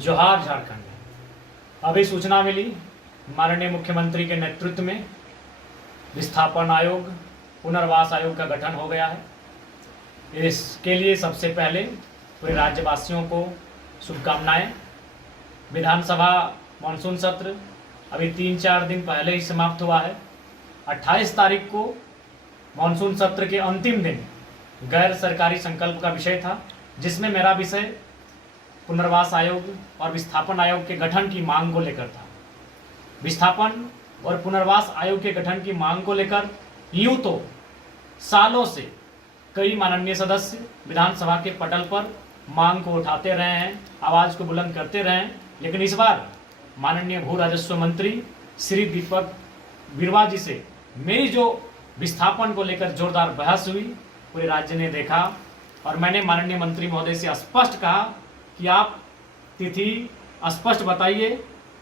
जोहार झारखंड। अभी सूचना मिली माननीय मुख्यमंत्री के नेतृत्व में विस्थापन आयोग, पुनर्वास आयोग का गठन हो गया है। इसके लिए सबसे पहले पूरे राज्यवासियों को शुभकामनाएं। विधानसभा मानसून सत्र अभी 3-4 दिन पहले ही समाप्त हुआ है। 28 तारीख को मानसून सत्र के अंतिम दिन गैर सरकारी संकल्प का विषय था, जिसमें मेरा विषय पुनर्वास आयोग और विस्थापन आयोग के गठन की मांग को लेकर था। विस्थापन और पुनर्वास आयोग के गठन की मांग को लेकर यूं तो सालों से कई माननीय सदस्य विधानसभा के पटल पर मांग को उठाते रहे हैं, आवाज को बुलंद करते रहे हैं, लेकिन इस बार माननीय भू राजस्व मंत्री श्री दीपक बिरुवा जी से मेरी जो विस्थापन को लेकर जोरदार बहस हुई, पूरे राज्य ने देखा और मैंने माननीय मंत्री महोदय से स्पष्ट कहा कि आप तिथि स्पष्ट बताइए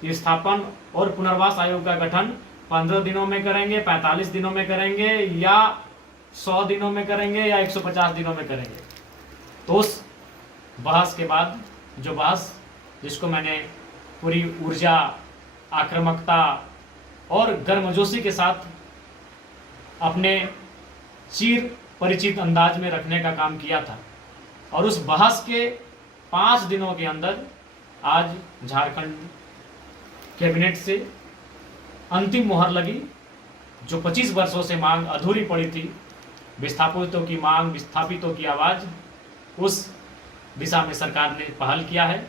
कि विस्थापन और पुनर्वास आयोग का गठन 15 दिनों में करेंगे, 45 दिनों में करेंगे या 100 दिनों में करेंगे या 150 दिनों में करेंगे। तो उस बहस के बाद जो बहस जिसको मैंने पूरी ऊर्जा, आक्रामकता और गर्मजोशी के साथ अपने चिर परिचित अंदाज में रखने का काम किया था, और उस बहस के 5 दिनों के अंदर आज झारखंड कैबिनेट से अंतिम मुहर लगी। जो 25 वर्षों से मांग अधूरी पड़ी थी, विस्थापितों की मांग, विस्थापितों की आवाज़, उस दिशा में सरकार ने पहल किया है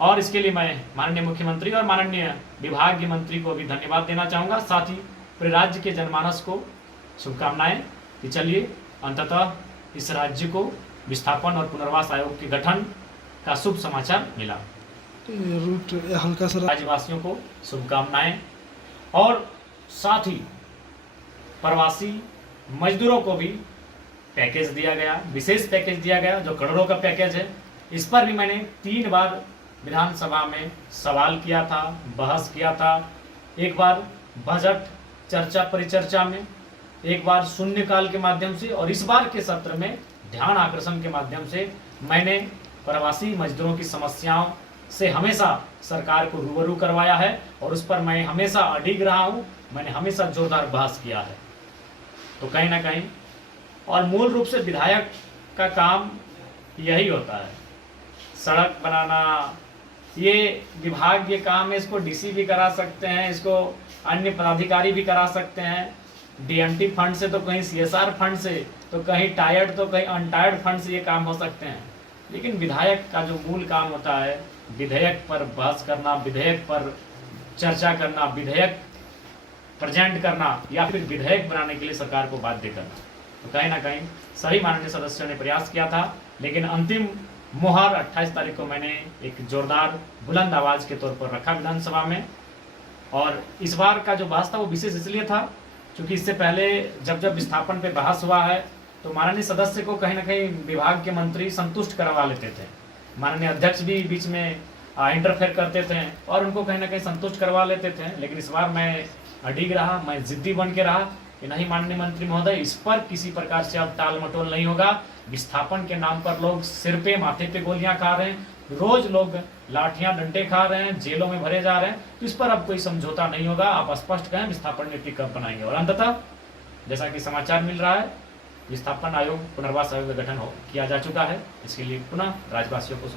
और इसके लिए मैं माननीय मुख्यमंत्री और माननीय विभागीय मंत्री को भी धन्यवाद देना चाहूँगा। साथ ही पूरे राज्य के जनमानस को शुभकामनाएं कि चलिए अंततः इस राज्य को विस्थापन और पुनर्वास आयोग के गठन का शुभ समाचार मिला। रूट हल्का सा राज्यवासियों को शुभकामनाएं और साथ ही प्रवासी मजदूरों को भी पैकेज दिया गया, विशेष पैकेज दिया गया जो करोड़ों का पैकेज है। इस पर भी मैंने 3 बार विधानसभा में सवाल किया था, बहस किया था। एक बार बजट चर्चा परिचर्चा में, एक बार शून्यकाल के माध्यम से, और इस बार के सत्र में ध्यान आकर्षण के माध्यम से मैंने प्रवासी मजदूरों की समस्याओं से हमेशा सरकार को रूबरू करवाया है और उस पर मैं हमेशा अडिग रहा हूं। मैंने हमेशा जोरदार बहस किया है। तो कहीं ना कहीं और मूल रूप से विधायक का काम यही होता है, सड़क बनाना। ये विभाग ये काम है, इसको डीसी भी करा सकते हैं, इसको अन्य पदाधिकारी भी करा सकते हैं, डीएमटी फंड से तो कहीं सीएसआर फंड से, तो कहीं टायर्ड तो कहीं अनटायर्ड फंड से ये काम हो सकते हैं। लेकिन विधायक का जो मूल काम होता है, विधेयक पर बहस करना, विधेयक पर चर्चा करना, विधेयक प्रेजेंट करना या फिर विधेयक बनाने के लिए सरकार को बाध्य करना। तो कहीं ना कहीं सभी माननीय सदस्यों ने प्रयास किया था, लेकिन अंतिम मुहर 28 तारीख को मैंने एक जोरदार बुलंद आवाज के तौर पर रखा विधानसभा में। और इस बार का जो बहस था वो विशेष इसलिए था क्योंकि इससे पहले जब विस्थापन पे बहस हुआ है तो माननीय सदस्य को कहीं ना कहीं विभाग के मंत्री संतुष्ट करवा लेते थे, माननीय अध्यक्ष भी बीच में इंटरफेयर करते थे और उनको कहीं ना कहीं संतुष्ट करवा लेते थे। लेकिन इस बार मैं अडिग रहा, मैं जिद्दी बन के रहा कि नहीं माननीय मंत्री महोदय, इस पर किसी प्रकार से अब टाल मटोल नहीं होगा। विस्थापन के नाम पर लोग सिर पे माथे पे गोलियां खा रहे हैं, रोज लोग लाठियां डंडे खा रहे हैं, जेलों में भरे जा रहे हैं, तो इस पर अब कोई समझौता नहीं होगा। आप स्पष्ट कहें विस्थापन नीति कब बनाएंगे। और अंततः जैसा कि समाचार मिल रहा है, विस्थापन आयोग, पुनर्वास आयोग का गठन किया जा चुका है। इसके लिए पुनः राज्यवासियों को